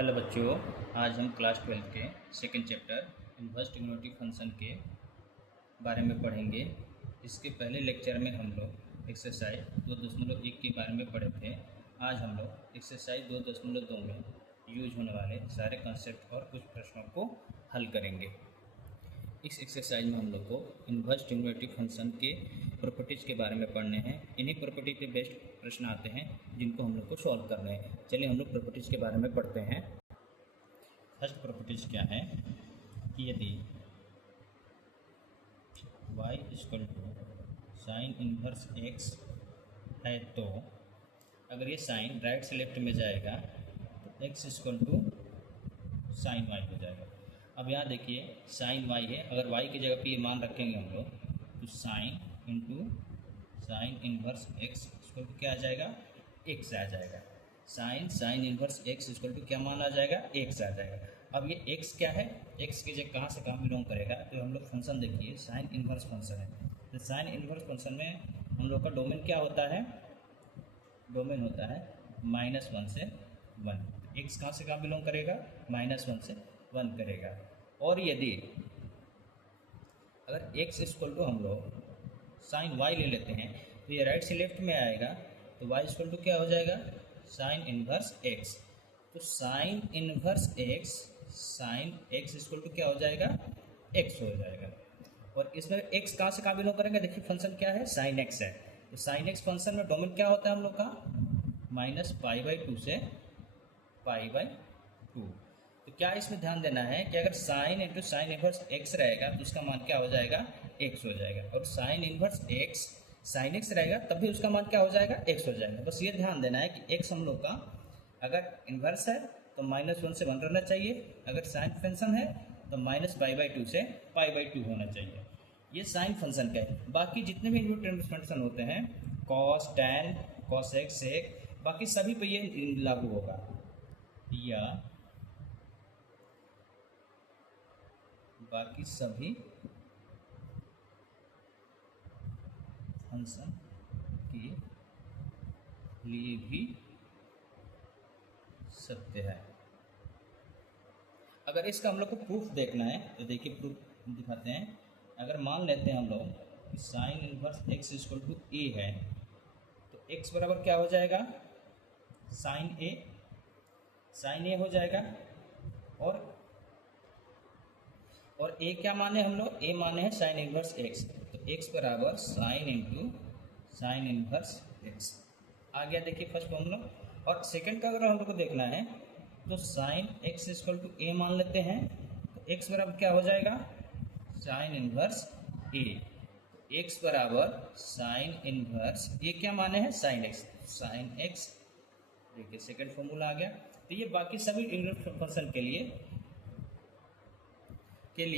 Hello बच्चों, आज हम क्लास 12 के second chapter inverse trigonometric function के बारे में पढ़ेंगे। इसके पहले लेक्चर में हम लोग एक्सरसाइज 2.1 के बारे में पढ़े थे। आज हम लोग एक्सरसाइज 2.2 में यूज होने वाले सारे कंसेप्ट और कुछ प्रश्नों को हल करेंगे। इस एक्सरसाइज में हम लोग को इन्वर्स ट्रिग्नोमेट्रिक फंक्शन के प्रॉपर्टीज़ के बारे में पढ़ने हैं। इन्हीं प्रॉपर्टी पे बेस्ड प्रश्न आते हैं जिनको हम लोग को सॉल्व करने हैं। चलिए हम लोग प्रॉपर्टीज़ के बारे में पढ़ते हैं। फर्स्ट प्रॉपर्टीज़ क्या है कि यदि y equal to sine inverse x है तो अगर ये साइन राइट से लेफ्ट में जाएगा तो x equal to sine y हो जाएगा। अब यहाँ देखिए साइन y है, अगर y की जगह पे ये मान रखेंगे हम लोग तो sine into sine inverse x equal to क्या आ जाएगा, x आ जाएगा। Sine inverse x equal to क्या मान आ जाएगा, x आ जाएगा। अब ये x क्या है, x की जगह कहाँ से कहाँ बिलोंग करेगा, तो हम लोग फंक्शन देखिए साइन इन्वर्स फंक्शन है। तो साइन इन्वर्स फंक्शन में हम लोग का डोमेन क्या होता है, डोमेन होता है -1 से 1। x कहाँ से कहाँ बिलोंग करेगा, -1 से 1 करेगा। और यदि अगर x इक्वल टू हम लोग साइन y ले लेते हैं तो ये राइट से लेफ्ट में आएगा तो y इक्वल टू क्या हो जाएगा, साइन इन्वर्स x। तो sine inverse x, sine x equal to क्या हो जाएगा, x हो जाएगा। और इसमें x कहाँ से कहाँ बिलोंग करेंगे, देखिए फंक्शन क्या है, साइन x है। तो साइन x फंक्शन में डोमेन क्या होता है हम लोग का, -π/2 से π/2। तो क्या इसमें ध्यान देना है कि अगर sign into sine inverse x रहेगा तो उसका मान क्या हो जाएगा, x हो जाएगा। और sine inverse x sine x रहेगा तब भी उसका मान क्या हो जाएगा, x हो जाएगा। बस ये ध्यान देना है कि x हम लोग का अगर इन्वर्स है तो -1 से 1 रहना चाहिए, अगर साइन फंक्शन है तो -π/2 से π/2 होना चाहिए। ये साइन फंक्शन का है। बाकी जितने भी इन्वर्स फंक्शन होते हैं कॉस, टैन, कॉसेक, सेक, बाकी सभी पे ये लागू होगा। या बाकी सभी फंक्शन के लिए भी सत्य है। अगर इसका हम लोग को प्रूफ देखना है तो देखिए प्रूफ दिखाते हैं। अगर मान लेते हैं हम लोग कि sine inverse x equal to a है तो x बराबर क्या हो जाएगा, साइन a हो जाएगा। और a क्या माने हम लोग, a माने हैं साइन इन्वर्स x। तो x बराबर sign into sine inverse x आ गया। देखिए फर्स्ट फॉर्मूला। और सेकंड का अगर हम लोग को देखना है तो sine x equal to a मान लेते हैं तो x बराबर क्या हो जाएगा, साइन इन्वर्स a। x बराबर साइन इन्वर्स ये क्या माने हैं, साइन x, साइन x। देखिए सेकंड फॉर्मूला आ गया। तो ये बाकी सभी इन्वर्स फंक्शन के लिए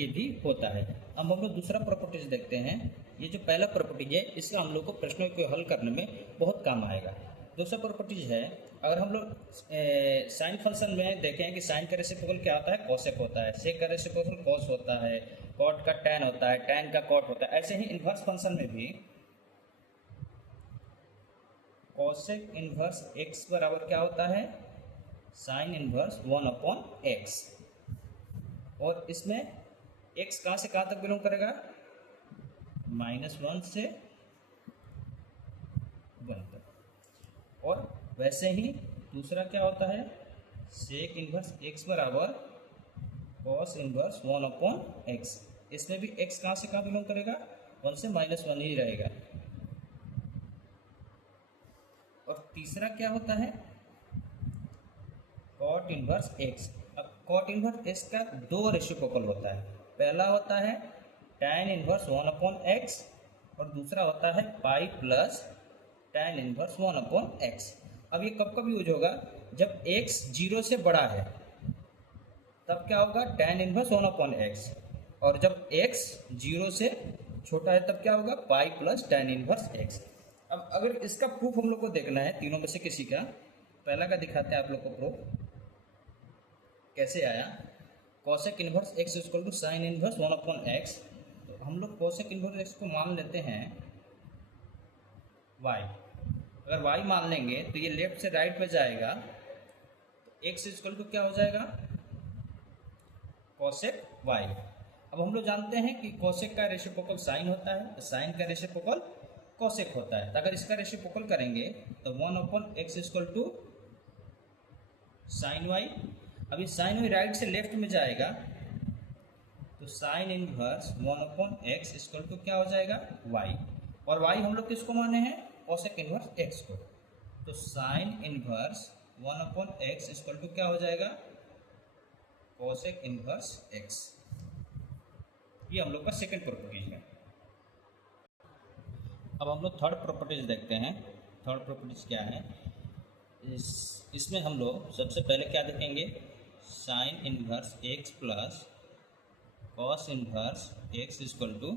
भी होता है। अब हम लोग दूसरा प्रॉपर्टीज देखते हैं। ये जो पहला प्रॉपर्टीज है इसका हम लोग को प्रश्नों को हल करने में बहुत काम आएगा। दूसरा प्रॉपर्टीज है, अगर हम लोग साइन फंक्शन में देखें कि साइन का रेसिप्रोकल क्या होता है, कोसेक होता है, सेक का रेसिप्रोकल कॉस होता है, कॉट का टैन होता है, टैन का कॉट होता है। ऐसे ही इन्वर्स फंक्शन में भी कोसेक इन्वर्स x बराबर क्या होता है, साइन इन्वर्स 1/x। और इसमें x कहाँ से कहाँ तक बिलोंग करेगा, -1 से 1 तक। और वैसे ही दूसरा क्या होता है, सेक इन्वर्स x बराबर कॉस इन्वर्स 1/x। इसमें भी x कहाँ से कहाँ बिलोंग करेगा, 1 से -1 ही रहेगा। और तीसरा क्या होता है, कॉट इन्वर्स x। अब कॉट इन्वर्स x का 2 रेसिप्रोकल होता है। पहला होता है टैन इन्वर्स 1/x और दूसरा होता है pi plus tan inverse 1/x। अब ये कब कब यूज होगा, जब x 0 से बड़ा है तब क्या होगा, टैन इन्वर्स 1/x। और जब x 0 से छोटा है तब क्या होगा, pi plus tan inverse x। अब अगर इसका प्रूफ हम लोग को देखना है तीनों में से किसी का, पहला का दिखाते हैं आप लोग को प्रूफ कैसे आया। Cosec inverse x equal to sine inverse 1/x। तो हम लोग कोसेक इन्वर्स x को मान लेते हैं y। अगर y मान लेंगे तो ये लेफ्ट से राइट में जाएगा एक्स इक्वल टू क्या हो जाएगा, कोसेक वाई। अब हम लोग जानते हैं कि कोसेक का रेसिप्रोकल साइन होता है, साइन का रेसिप्रोकल कोसेक होता है। तो अगर इसका रेसिप्रोकल करेंगे तो 1/x equal to sign y. अब ये साइन वाई राइट से लेफ्ट में जाएगा तो sine inverse 1/x equal to क्या हो जाएगा, वाई। और वाई हम लोग किसको माने हैं, कोसेक इनवर्स एक्स को। तो sine inverse 1/x equal to क्या हो जाएगा, कोसेक इनवर्स एक्स। ये हम लोग का सेकंड प्रॉपर्टीज है। अब हम लोग थर्ड प्रॉपर्टीज देखते हैं। थर्ड प्रॉपर्टीज क्या है, इसमें हम लोग सबसे पहले क्या देखेंगे, sine inverse x plus cos inverse x equal to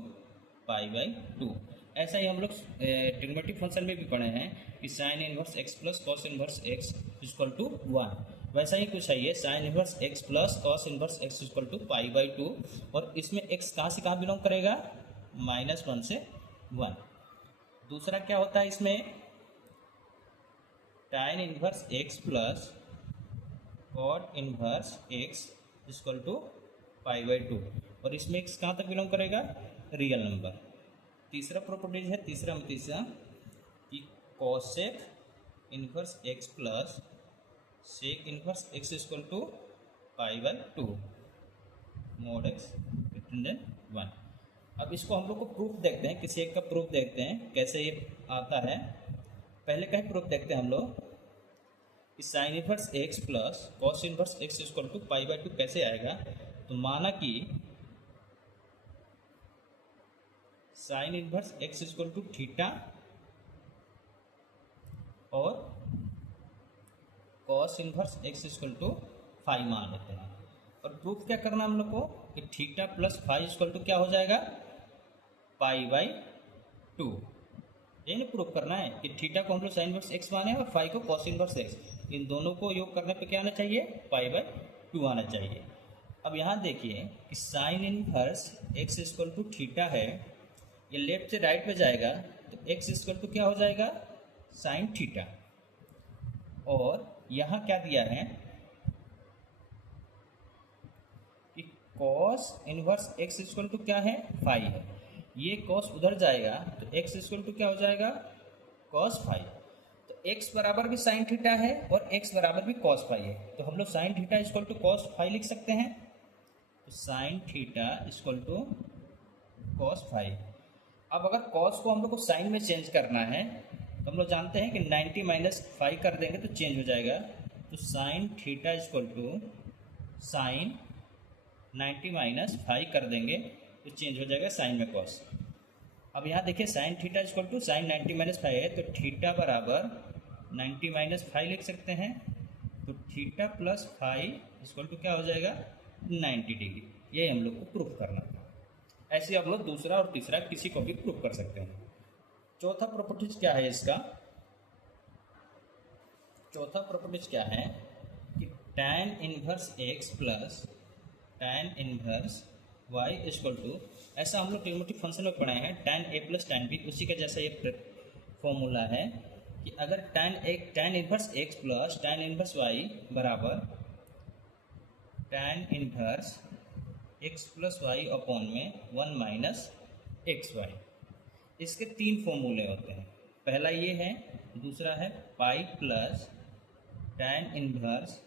pi by two. ऐसा ही हम लोग ट्रिग्नोमेट्रिक फंक्शन में भी पढ़े हैं कि sine inverse x plus cos inverse x equal to 1। वैसा ही कुछ है ये, sine inverse x plus cos inverse x equal to pi by two. और इसमें एक्स कहाँ से कहाँ बिलोंग करेगा, -1 से 1। दूसरा क्या होता है इसमें, tan inverse x plus cot inverse x equal to pi by two. और इसमें एक्स कहाँ तक बिलोंग करेगा, रियल नंबर। तीसरा प्रॉपर्टीज है, तीसरा कि cosec inverse x plus sec inverse x equal to pi by two mod x greater than 1। अब इसको हम लोग को प्रूफ देखते हैं, किसी एक का प्रूफ देखते हैं कैसे ये आता है। पहले का ही प्रूफ देखते हैं हम लोग कि sine inverse x plus cos inverse x equal to pi by two कैसे आएगा। तो माना कि sine inverse x equal to theta और cos inverse x equal to phi मान लेते हैं। और प्रूफ क्या करना हम लोग को कि theta plus phi equal to क्या हो जाएगा, पाई बाई टू। ये नहीं प्रूफ करना है कि थीटा को हम लोग साइन इनवर्स एक्स माने और फाई को कॉस इनवर्स एक्स। इन दोनों को योग करने पे क्या आना चाहिए, पाई बाई टू आना चाहिए। अब यहाँ देखिए कि sine inverse x equal to theta है, ये लेफ्ट से राइट में जाएगा तो एक्स इक्वल टू क्या हो जाएगा, साइन थीटा। और यहाँ क्या दिया है कि cos inverse x equal to क्या है, फाई है। ये कॉस उधर जाएगा तो एक्स इक्वल टू क्या हो जाएगा, कॉस फाई। तो एक्स बराबर भी साइन थीटा है और एक्स बराबर भी कॉस फाई है। तो हम लोग sine theta equal to cos phi लिख सकते हैं। तो sine theta equal to cos phi. अब अगर कॉस को हम लोग को साइन में चेंज करना है तो हम लोग जानते हैं कि 90 माइनस फाइव कर देंगे तो चेंज हो जाएगा। तो sine theta equal to sine 90 minus five कर देंगे तो चेंज हो जाएगा साइन में कॉस। अब यहाँ देखिए sine theta equal to sine 90 minus five है तो थीटा बराबर 90 माइनस फाइव लिख सकते हैं। तो theta plus five equal to क्या हो जाएगा, 90 डिग्री। ये हम लोग को प्रूफ करना था। ऐसे हम लोग दूसरा और तीसरा किसी को भी प्रूफ कर सकते हैं। चौथा प्रॉपर्टीज क्या है इसका, चौथा प्रॉपर्टीज क्या है कि tan inverse x plus tan inverse y equal to, ऐसा हम लोग ट्रिग्नोमेट्रिक फंक्शन में पढ़े हैं, tan a plus tan b। उसी का जैसा ये फॉर्मूला है कि अगर tan inverse x plus tan inverse y बराबर tan inverse x plus y upon में 1 माइनस एक्स वाई। इसके तीन फॉर्मूले होते हैं। पहला ये है, दूसरा है pi plus tan inverse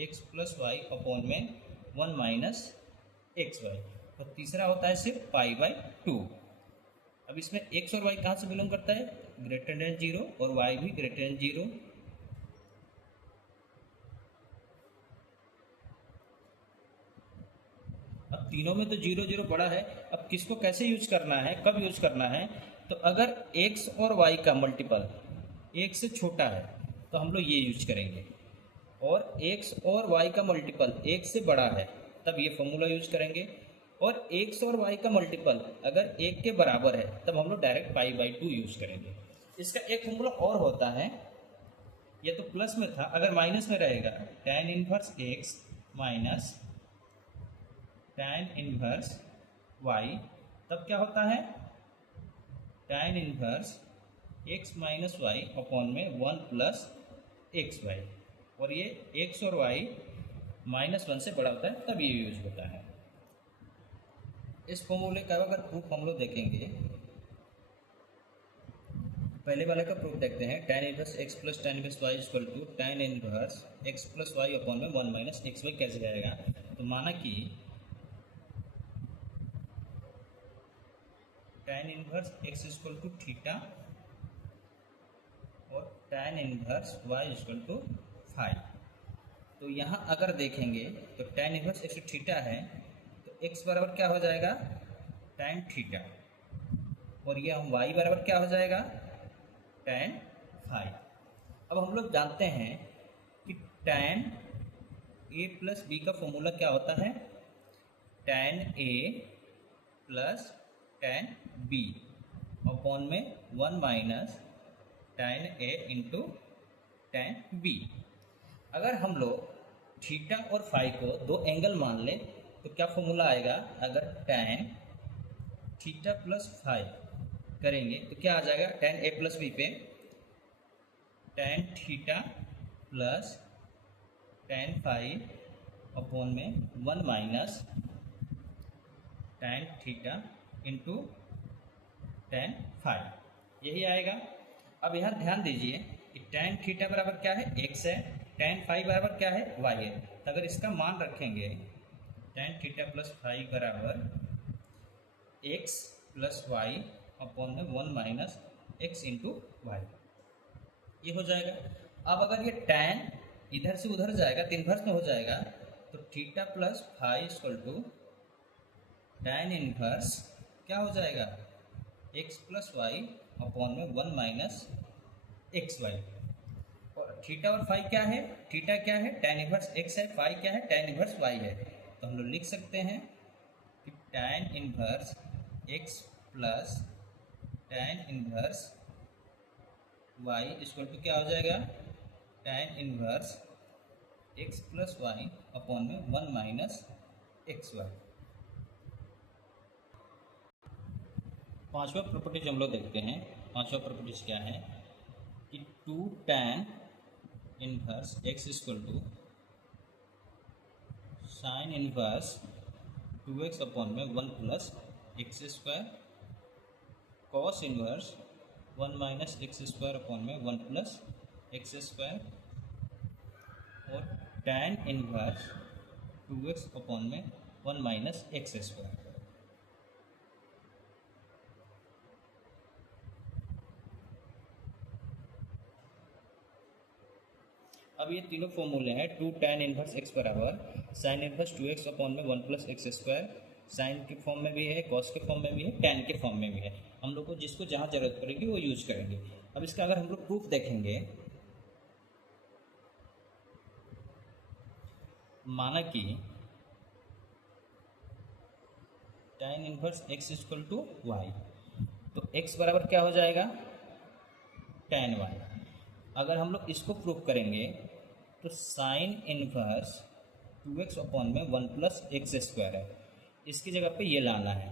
x plus y upon में 1 माइनस एक्स वाई। और तीसरा होता है सिर्फ पाई बाई टू। अब इसमें x और y कहाँ से बिलोंग करता है, ग्रेटर देन 0 और y भी ग्रेटर देन 0। अब तीनों में तो 0 0 बड़ा है। अब किसको कैसे यूज करना है, कब यूज करना है, तो अगर x और y का मल्टीपल 1 से छोटा है तो हम लोग ये यूज करेंगे, और x और y का मल्टीपल 1 से बड़ा है तब ये फॉर्मूला यूज करेंगे, और x और y का मल्टीपल अगर 1 के बराबर है तब हम लोग direct pi by to use करेंगे। इसका एक फॉर्मूला और होता है, ये तो प्लस में था, अगर माइनस में रहेगा tan inverse x minus tan inverse y, तब क्या होता है tan inverse x minus y upon में 1 प्लस एक्स वाई। और ये एक्स और वाई -1 से बड़ा होता है तब ये यूज होता है। इस फॉर्मूले का अगर प्रूफ हम लोग देखेंगे, पहले वाले का प्रूफ देखते हैं। tan inverse x plus tan inverse y equal to tan inverse x plus y upon में 1 माइनस एक्स वाई कैसे जाएगा। तो माना कि tan inverse x equal to theta और tan inverse y equal to 5। तो यहाँ अगर देखेंगे तो tan इनवर्स x थीटा है तो x बराबर क्या हो जाएगा, tan थीटा, और ये हम y बराबर क्या हो जाएगा, tan 5। अब हम लोग जानते हैं कि tan a प्लस b का फॉर्मूला क्या होता है, tan a plus tan b upon में 1 minus tan a into tan b। अगर हम लोग थीटा और फाई को दो एंगल मान लें तो क्या फॉर्मूला आएगा, अगर tan थीटा प्लस फाई करेंगे तो क्या आ जाएगा, tan a प्लस b पे tan theta plus tan phi अपॉन में 1 minus tan theta into tan phi, यही आएगा। अब यहाँ ध्यान दीजिए कि tan थीटा बराबर क्या है, x है, tan फाई बराबर क्या है, y है। तो अगर इसका मान रखेंगे tan थीटा प्लस फाई बराबर x प्लस वाई अपॉन में 1 माइनस एक्स इंटू वाई, ये हो जाएगा। अब अगर ये tan इधर से उधर जाएगा तो इन्वर्स में हो जाएगा, तो theta plus phi equal to tan inverse क्या हो जाएगा, x प्लस वाई अपॉन में 1 माइनस एक्स वाई। और थीटा और फाई क्या है, थीटा क्या है, tan इन्वर्स x है, फाई क्या है, tan इन्वर्स y है। तो हम लोग लिख सकते हैं कि tan inverse x plus tan inverse y equal to क्या हो जाएगा, tan inverse x plus y upon में 1 माइनस एक्स वाई। पांचवा प्रॉपर्टीज हम लोग देखते हैं। पांचवा प्रॉपर्टीज क्या है कि 2 tan inverse x equal to sine inverse 2x upon में 1 plus x square cos inverse 1 minus x square upon में 1 प्लस एक्स स्क्वायर और tan इन्वर्स 2x अपॉन में 1 माइनस एक्स स्क्वायर। अब ये तीनों फॉर्मूले हैं। 2 tan इन्वर्स x बराबर साइन इन्वर्स 2x अपॉन में 1 प्लस एक्स स्क्वायर, साइन के फॉर्म में भी है, कॉस के फॉर्म में भी है, tan के फॉर्म में भी है। हम लोग को जिसको जहाँ जरूरत पड़ेगी वो यूज करेंगे। अब इसका अगर हम लोग प्रूफ देखेंगे, माना कि tan inverse x equal to y, तो x बराबर क्या हो जाएगा, tan y। अगर हम लोग इसको प्रूफ करेंगे तो साइन इन्वर्स 2x अपॉन में 1 प्लस एक्स स्क्वायर है, इसकी जगह पे ये लाना है।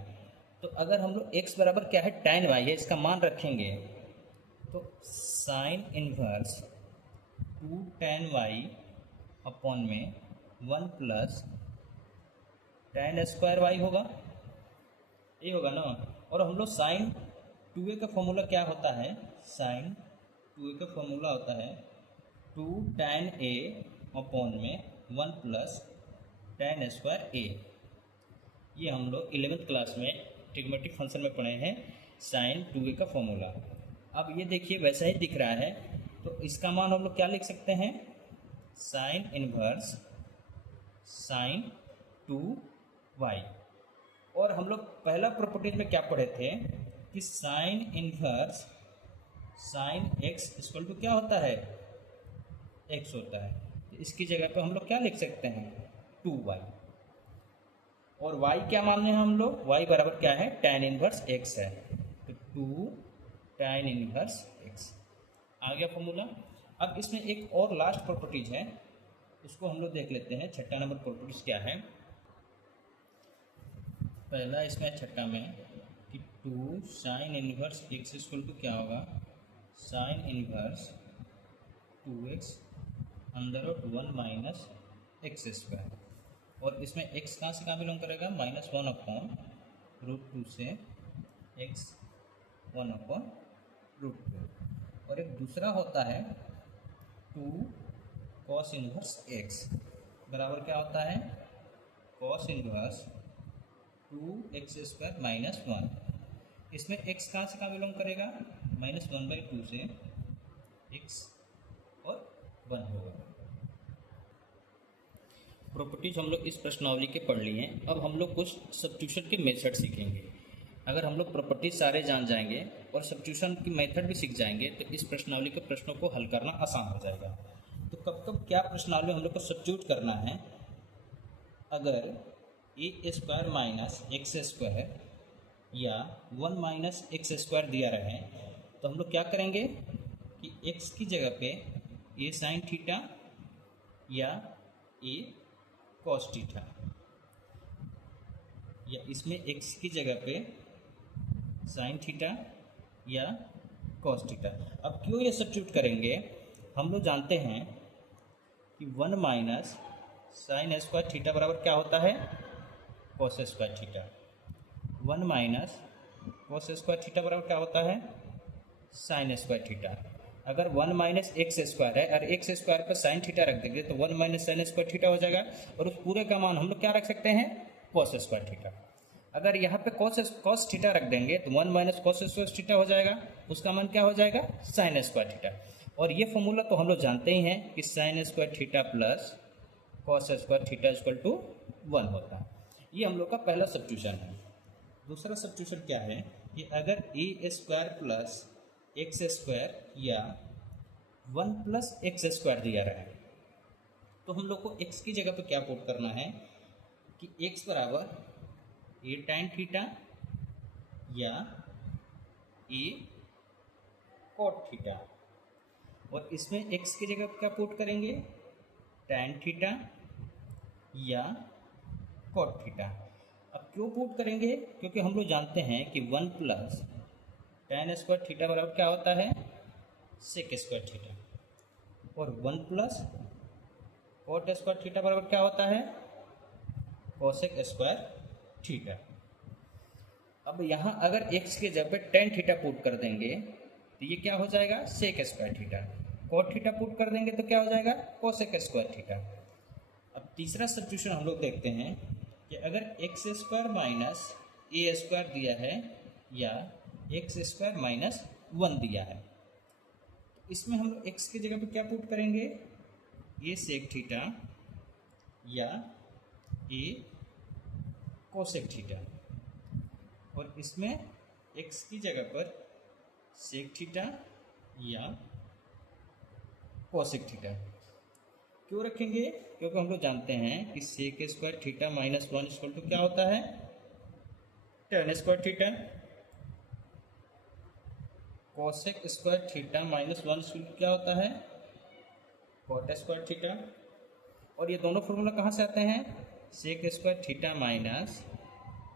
तो अगर हम लोग x बराबर क्या है, tan y है, इसका मान रखेंगे तो sine inverse 2 tan y upon में 1 प्लस tan स्क्वायर y होगा, ये होगा ना। और हम लोग साइन 2a का फॉर्मूला क्या होता है, साइन 2a का फॉर्मूला होता है 2 tan a अपॉन में 1 प्लस tan स्क्वायर a। ये हम लोग 11th क्लास में ट्रिग्नोमेट्रिक फंक्शन में पढ़े हैं, साइन 2a का फॉर्मूला। अब ये देखिए वैसा ही दिख रहा है, तो इसका मान हम लोग क्या लिख सकते हैं, साइन इन्वर्स साइन 2y। और हम लोग पहला प्रॉपर्टीज में क्या पढ़े थे कि sine inverse sine x equal to क्या होता है, x होता है। तो इसकी जगह पे हम लोग क्या लिख सकते हैं, 2y। और y क्या मान रहे हैं हम लोग, y बराबर क्या है, tan इन्वर्स x है, तो 2 tan इन्वर्स x आ गया फॉर्मूला। अब इसमें एक और लास्ट प्रॉपर्टीज है, उसको हम लोग देख लेते हैं। छठा नंबर प्रॉपर्टीज क्या है, पहला इसमें छठा में कि 2 sine inverse x equal to क्या होगा, sine inverse 2x under root 1 minus x square, और इसमें x कहाँ से कहाँ बिलोंग करेगा, -1 अपॉन √2 से x 1 अपॉन √2, और एक दूसरा होता है 2 cos इनवर्स x बराबर क्या होता है, cos इनवर्स 2x स्क्वायर -1। इसमें x कहाँ से कहाँ बिलोंग करेगा, -1/2 से x और 1 होगा। प्रॉपर्टीज हम लोग इस प्रश्नावली के पढ़ लिए हैं। अब हम लोग कुछ सब्स्टिट्यूशन के मेथड सीखेंगे। अगर हम लोग प्रॉपर्टीज सारे जान जाएंगे और सब्स्टिट्यूशन की मेथड भी सीख जाएंगे तो इस प्रश्नावली के प्रश्नों को हल करना आसान हो जाएगा। तो कब कब क्या प्रश्नावली में हम लोग को सब्स्टिट्यूट करना है, अगर ए स्क्वायर माइनस एक्स स्क्वायर या 1 माइनस एक्स स्क्वायर दिया रहे तो हम लोग क्या करेंगे कि x की जगह पे ए साइन थीटा या ए कॉस थीटा, या इसमें x की जगह पे साइन थीटा या कॉस थीटा। अब क्यों ये सब्स्टिट्यूट करेंगे, हम लोग जानते हैं कि 1 माइनस साइन स्क्वायर थीटा बराबर क्या होता है, cos square theta. 1 minus cos square theta बराबर क्या होता है, साइन स्क्वायर थीटा। अगर 1 माइनस एक्स स्क्वायर है और एक्स स्क्वायर पर साइन थीटा रख देंगे तो 1 माइनस साइन स्क्वायर थीटा हो जाएगा, और उस पूरे का मान हम लोग क्या रख सकते हैं, कॉस स्क्वायर थीटा। अगर यहाँ पे कॉस थीटा रख देंगे तो 1 माइनस कॉस स्क्वायर थीटा हो जाएगा, उसका मान क्या हो जाएगा, साइन स्क्वायर थीटा। और ये फॉर्मूला तो हम लोग जानते ही हैं कि sine square theta plus cos square theta equal to 1 होता है। ये हम लोग का पहला सब्स्टिट्यूशन है। दूसरा सब्स्टिट्यूशन क्या है कि अगर ए स्क्वायर प्लस एक्स स्क्वायर या 1 प्लस एक्स स्क्वायर दिया रहा है तो हम लोग को x की जगह पे क्या पुट करना है कि x बराबर ए टाइन थीटा या ए कॉट थीटा, और इसमें x की जगह पे क्या पुट करेंगे, टैन थीटा या कॉट थीटा। अब क्यों पुट करेंगे, क्योंकि हम लोग जानते हैं कि 1 प्लस टैन स्क्वायर थीटा बराबर क्या होता है, सेक स्क्वायर थीटा, और 1 प्लस कॉट स्क्वायर थीटा बराबर क्या होता है, कोसेक स्क्वायर थीटा। अब यहाँ अगर x के जगह पे टैन थीटा पुट कर देंगे तो ये क्या हो जाएगा, sec square theta. Cot theta put कर देंगे तो क्या हो जाएगा, कोसेक स्क्वायर थीटा। अब तीसरा सब्स्टिट्यूशन हम लोग देखते हैं कि अगर एक्स स्क्वायर माइनस ए स्क्वायर दिया है या एक्स स्क्वायर माइनस 1 दिया है, तो इसमें हम लोग एक्स की जगह पे क्या पुट करेंगे, ए सेक थीटा या ए कोसेक थीटा, और इसमें एक्स की जगह पर सेक थीटा या कोसेक थीटा क्यों रखेंगे, क्योंकि हम लोग जानते हैं कि sec square theta minus 1 equal to क्या होता है, tan square theta. Cosec square theta minus 1 equal to क्या होता है, कॉट स्क्वायर थीटा। और ये दोनों फॉर्मूला कहाँ से आते हैं, sec square theta minus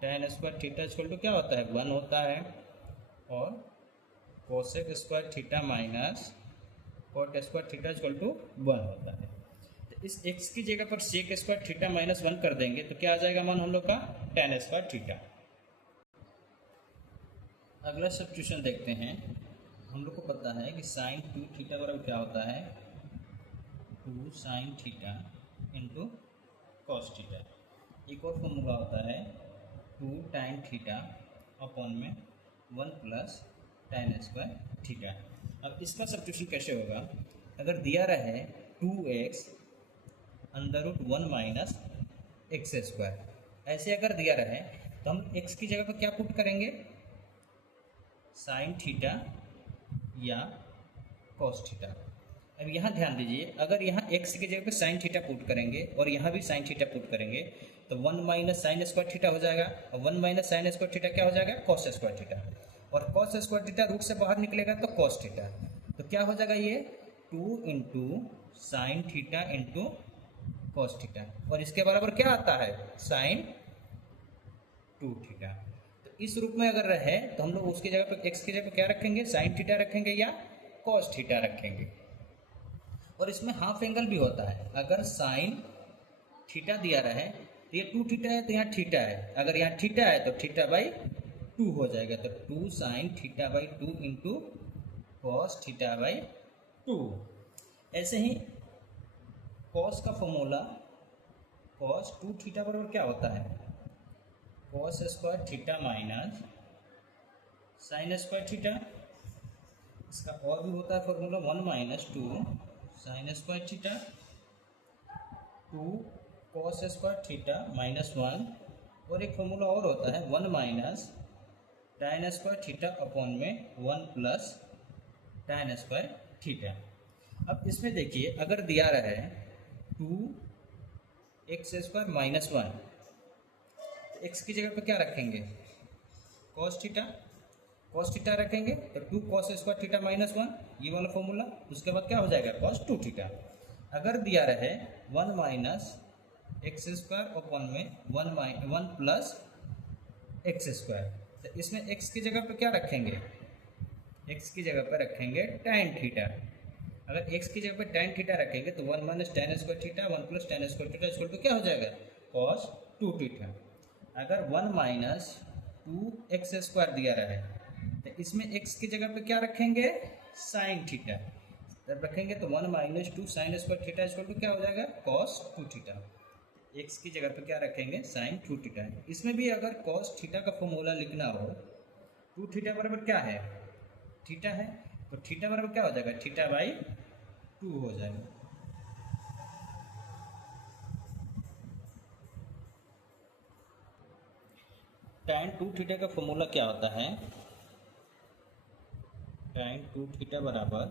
tan square theta equal to क्या होता है, 1 होता है, और cosec square theta minus cot square theta equal to 1 होता है। तो इस x की जगह पर सेक स्क्वायर थीटा माइनस 1 कर देंगे तो क्या आ जाएगा मान हम लोग का, टैन स्क्वायर थीटा। अगला सब्स्टिट्यूशन देखते हैं। हम लोग को पता है कि साइन 2 थीटा बराबर क्या होता है, 2 sine theta into cos theta. एक और फॉर्मूला होता है 2 टाइन थीटा अपॉन में 1 प्लस टैन स्क्वायर थीटा। अब इसका सब्स्टिट्यूशन कैसे होगा, अगर दिया रहे 2x under root 1 minus x square, ऐसे अगर दिया रहे तो हम x की जगह पर क्या पुट करेंगे, साइन थीटा या कॉस थीटा। अब यहाँ ध्यान दीजिए, अगर यहाँ x की जगह पे साइन थीटा पुट करेंगे और यहाँ भी साइन थीटा पुट करेंगे तो 1 माइनस साइन स्क्वायर थीटा हो जाएगा, और 1 माइनस साइन स्क्वायर थीटा क्या हो जाएगा, कॉस स्क्वायर थीटा, और कॉस स्क्वायर थीटा रूट से बाहर निकलेगा तो कॉस थीटा। तो क्या हो जाएगा ये 2 into sine theta into cos theta, और इसके बराबर क्या आता है, साइन 2 थीटा। तो इस रूप में अगर रहे तो हम लोग उसकी जगह पर x की जगह पर क्या रखेंगे, साइन थीटा रखेंगे या कॉस थीटा रखेंगे। और इसमें हाफ एंगल भी होता है। अगर साइन थीटा दिया रहे तो ये 2 थीटा है तो यहाँ थीटा है, अगर यहाँ थीटा है तो थीटा बाई 2 हो जाएगा, तो 2 sine theta by 2 into cos theta by 2। ऐसे ही कॉस का फॉर्मूला कॉस 2 थीटा बराबर क्या होता है, cos square theta minus sign square theta. इसका और भी होता है formula 1 minus 2 sine square theta 2 cos square theta minus 1, और एक फॉर्मूला और होता है 1 minus tan square theta upon में 1 प्लस tan स्क्वायर थीटा। अब इसमें देखिए अगर दिया रहा है 2 एक्स स्क्वायर माइनस 1, एक्स की जगह पे क्या रखेंगे, कॉस थीटा रखेंगे, तो 2 कॉस स्क्वायर थीटा माइनस 1 ये वाला फॉर्मूला, उसके बाद क्या हो जाएगा कॉस 2 थीटा। अगर दिया रहे 1 माइनस एक्स स्क्वायर अपॉन में 1 प्लस एक्स स्क्वायर, तो इसमें एक्स की जगह पे क्या रखेंगे, एक्स की जगह पे रखेंगे tan थीटा। अगर एक्स की जगह पे tan थीटा रखेंगे तो 1 minus tan square theta 1 plus tan square theta equal to क्या हो जाएगा कॉस 2 थीटा। अगर 1 माइनस 2 एक्स स्क्वायर दिया रहा है तो इसमें एक्स की जगह पे क्या रखेंगे साइन थीटा, जब रखेंगे तो 1 minus 2 sine square theta equal to क्या हो जाएगा कॉस 2 थीटा। एक्स की जगह पे क्या रखेंगे साइन 2 थीटा। इसमें भी अगर कॉस थीटा का फॉर्मूला लिखना हो 2 थीटा बराबर क्या है थीटा है, तो थीटा बराबर क्या हो जाएगा थीटा बाई 2 हो जाएगा। tan 2 थीटा का फॉर्मूला क्या होता है, tan 2 थीटा बराबर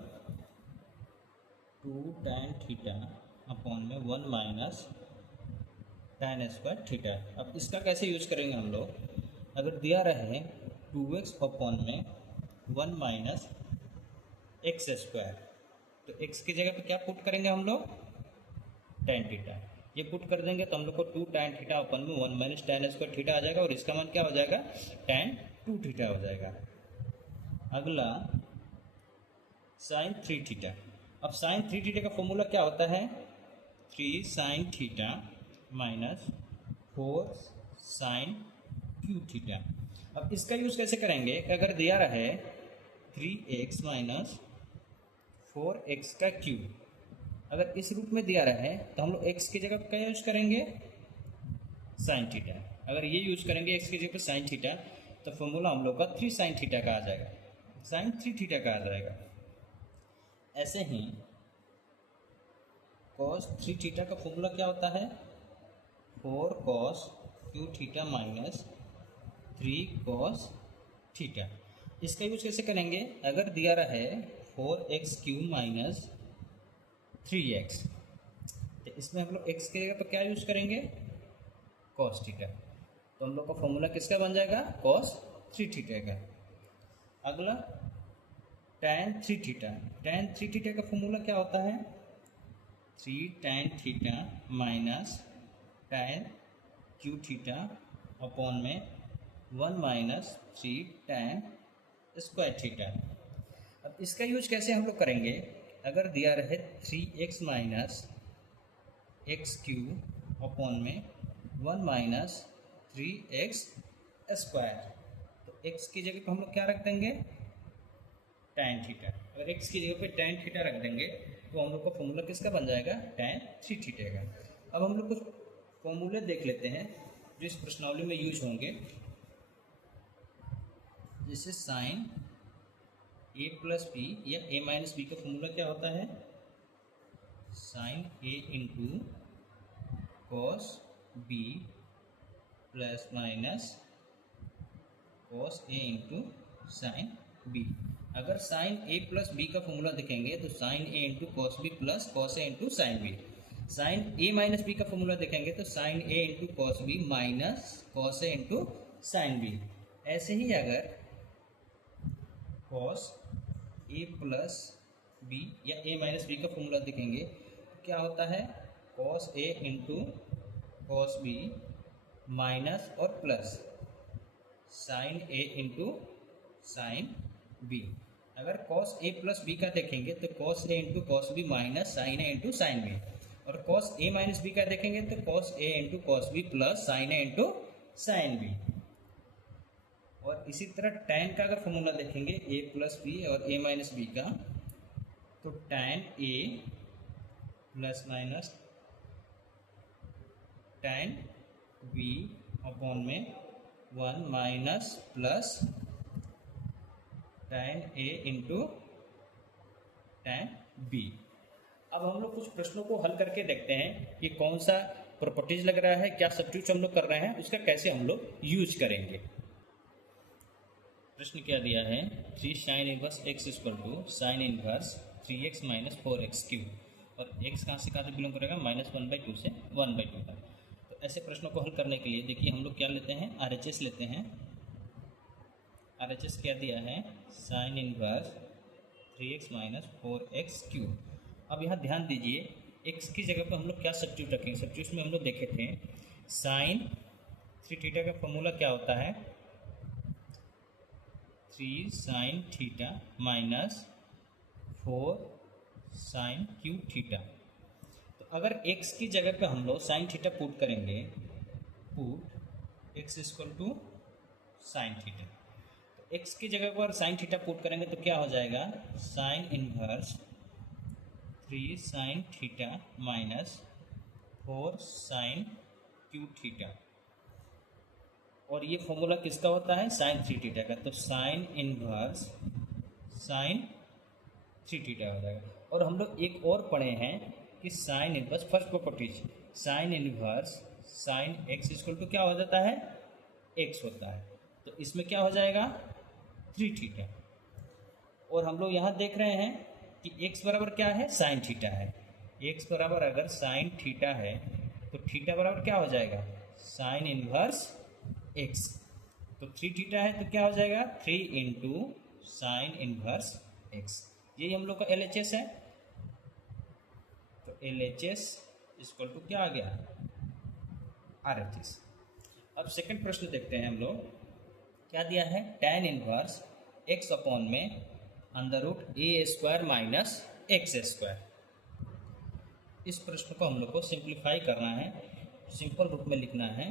2 tan थीटा अपॉन में 1 माइनस tan स्क्वायर थीटा। अब इसका कैसे यूज करेंगे हम लोग, अगर दिया रहे 2x अपॉन में 1 माइनस एक्स स्क्वायर, तो x की जगह पे क्या पुट करेंगे हम लोग tan थीटा, ये पुट कर देंगे तो हम लोग को 2 tan थीटा अपन में 1 माइनस tan स्क्वायर थीटा आ जाएगा, और इसका मान क्या हो जाएगा tan 2 थीटा हो जाएगा। अगला साइन 3 थीटा। अब साइन 3 थीटा का फॉर्मूला क्या होता है 3 sine theta minus 4 sine cube theta. अब इसका यूज़ कैसे करेंगे कि अगर दिया रहे 3x माइनस 4x का क्यूब, अगर इस रूप में दिया रहा है तो हम लोग x की जगह पर क्या यूज करेंगे साइन थीटा। अगर ये यूज करेंगे x की जगह पर साइन थीटा तो फॉर्मूला हम लोग का 3 साइन थीटा का आ जाएगा, साइन 3 थीटा का आ जाएगा। ऐसे ही cos 3 थीटा का फॉर्मूला क्या होता है 4 cos Q theta minus 3 cos theta. इसका यूज कैसे करेंगे, अगर दिया रहा है 4x क्यू माइनस 3x, तो इसमें हम लोग x की जगह पर क्या यूज करेंगे cos थीटा, तो हम लोग का फॉर्मूला किसका बन जाएगा cos 3 थीटा का। अगला tan 3 थीटा, tan 3 थीटा का फॉर्मूला क्या होता है 3 tan theta minus tan Q theta upon में 1 माइनस 3 tan स्क्वायर थीटा। अब इसका यूज कैसे हम लोग करेंगे, अगर दिया रहे 3x minus x Q upon में 1 माइनस 3x स्क्वायर, तो x की जगह पर हम लोग क्या रख देंगे tan थीटा। अगर x की जगह पे tan थीटा रख देंगे तो हम लोग का फॉर्मूला किसका बन जाएगा tan 3 थीटा का। अब हम लोग कुछ फॉर्मूले देख लेते हैं जो इस प्रश्नावली में यूज होंगे, जैसे साइन a प्लस बी या a माइनस बी का फॉर्मूला क्या होता है sine a into cos B plus minus cos a into sine B. अगर साइन a प्लस बी का फॉर्मूला देखेंगे तो sine a into cos B plus cos a into sine b. Sine a minus B का formula देखेंगे तो sine a into cos B minus cos a into sine b. ऐसे ही अगर cos a plus B या a minus B का formula देखेंगे तो क्या होता है cos a into cos B minus और plus sine a into sine B. अगर cos a प्लस बी का देखेंगे तो cos a into cos B minus sine a into sine B, और cos a माइनस बी का देखेंगे तो cos a into cos B plus sine a into sine B. और इसी तरह tan का अगर फॉर्मूला देखेंगे a प्लस बी और a माइनस बी का, तो tan a plus minus tan b upon में 1 minus plus tan a into tan b। अब हम लोग कुछ प्रश्नों को हल करके देखते हैं कि कौन सा प्रॉपर्टीज लग रहा है, क्या सब्स्टिट्यूट हम लोग कर रहे हैं, उसका कैसे हम लोग यूज करेंगे। प्रश्न क्या दिया है, 3 sine inverse x equal to sine inverse 3x minus 4x cube, और x कहाँ से बिलोंग करेगा, -1/2 से 1/2 तक। तो ऐसे प्रश्नों को हल करने के लिए देखिए हम लोग क्या लेते हैं, RHS लेते हैं। RHS क्या दिया है, sign inverse 3x minus 4x cube. अब यहाँ ध्यान दीजिए, x की जगह पर हम लोग क्या सब्स्टिट्यूट रखेंगे। सब्स्टिट्यूट में हम लोग देखे थे साइन 3 थीटा का फॉर्मूला क्या होता है, 3 sine theta minus 4 sine cube theta. तो अगर x की जगह पे हम लोग साइन थीटा पुट करेंगे, put x equal to sine theta, तो x की जगह पर साइन थीटा पुट करेंगे तो क्या हो जाएगा, sine inverse 3 sine theta minus 4 sine cube theta. और ये फॉर्मूला किसका होता है, साइन 3 थीटा का, तो साइन इनवर्स साइन 3 थीटा हो जाएगा। और हम लोग एक और पढ़े हैं कि sine inverse, first properties, sine inverse sine x equal to क्या हो जाता है, एक्स होता है। तो इसमें क्या हो जाएगा, 3 थीटा। और हम लोग यहाँ देख रहे हैं कि x बराबर क्या है, साइन थीटा है। x बराबर अगर साइन थीटा है तो थीटा बराबर क्या हो जाएगा, साइन इनवर्स x। तो 3 थीटा है तो क्या हो जाएगा, 3 इंटू साइन इनवर्स x। यही हम लोग का LHS है। तो LHS इक्वल टू क्या आ गया, RHS। अब सेकंड प्रश्न देखते हैं हम लोग, क्या दिया है, tan इनवर्स x अपॉन में under root a² minus x²। इस प्रश्न को हम लोग को सिंप्लीफाई करना है, सिंपल रूप में लिखना है।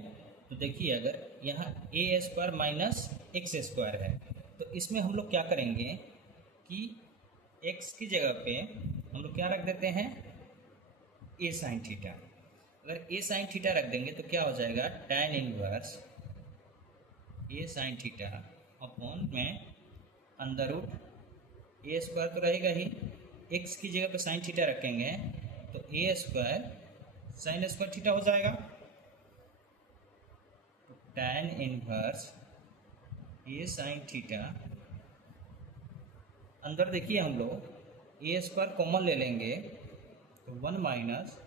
तो देखिए अगर यहाँ a² माइनस x² है तो इसमें हम लोग क्या करेंगे कि x की जगह पे हम लोग क्या रख देते हैं, a साइन थीटा। अगर a साइन थीटा रख देंगे तो क्या हो जाएगा, tan inverse a sine theta upon में अंडर रूट a² तो रहेगा ही, x की जगह पे साइन थीटा रखेंगे तो a² साइन² थीटा हो जाएगा। तो tan inverse a sine theta, अंदर देखिए हम लोग a² कॉमन ले लेंगे तो 1 माइनस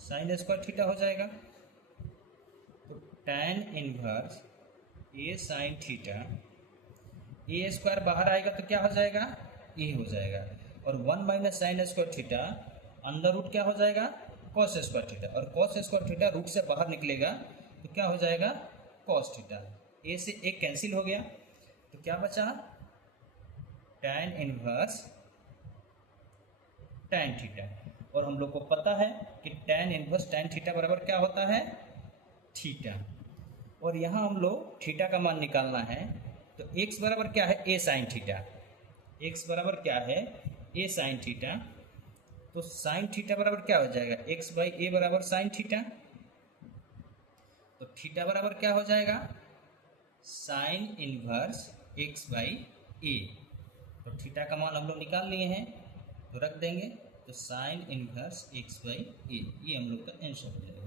साइन² थीटा हो जाएगा। तो tan inverse a sine theta, a² बाहर आएगा तो क्या हो जाएगा, a हो जाएगा। और 1 माइनस साइन² थीटा अंदर रूट क्या हो जाएगा, cos² थीटा, और cos² थीटा रूट से बाहर निकलेगा तो क्या हो जाएगा, cos थीटा। a से एक कैंसिल हो गया तो क्या बचा, tan इनवर्स tan थीटा। और हम लोग को पता है कि tan इनवर्स tan थीटा बराबर क्या होता है, थीटा। और यहाँ हम लोग थीटा का मान निकालना है तो x बराबर क्या है, a साइन थीटा। x बराबर क्या है, a साइन थीटा। तो साइन थीटा बराबर क्या हो जाएगा, x/a बराबर साइन थीटा। तो थीटा बराबर क्या हो जाएगा, साइन इनवर्स x/a। तो थीटा का मान हम लोग निकाल लिए हैं तो रख देंगे, तो साइन इनवर्स x/a, ये हम लोग का आंसर हो जाएगा।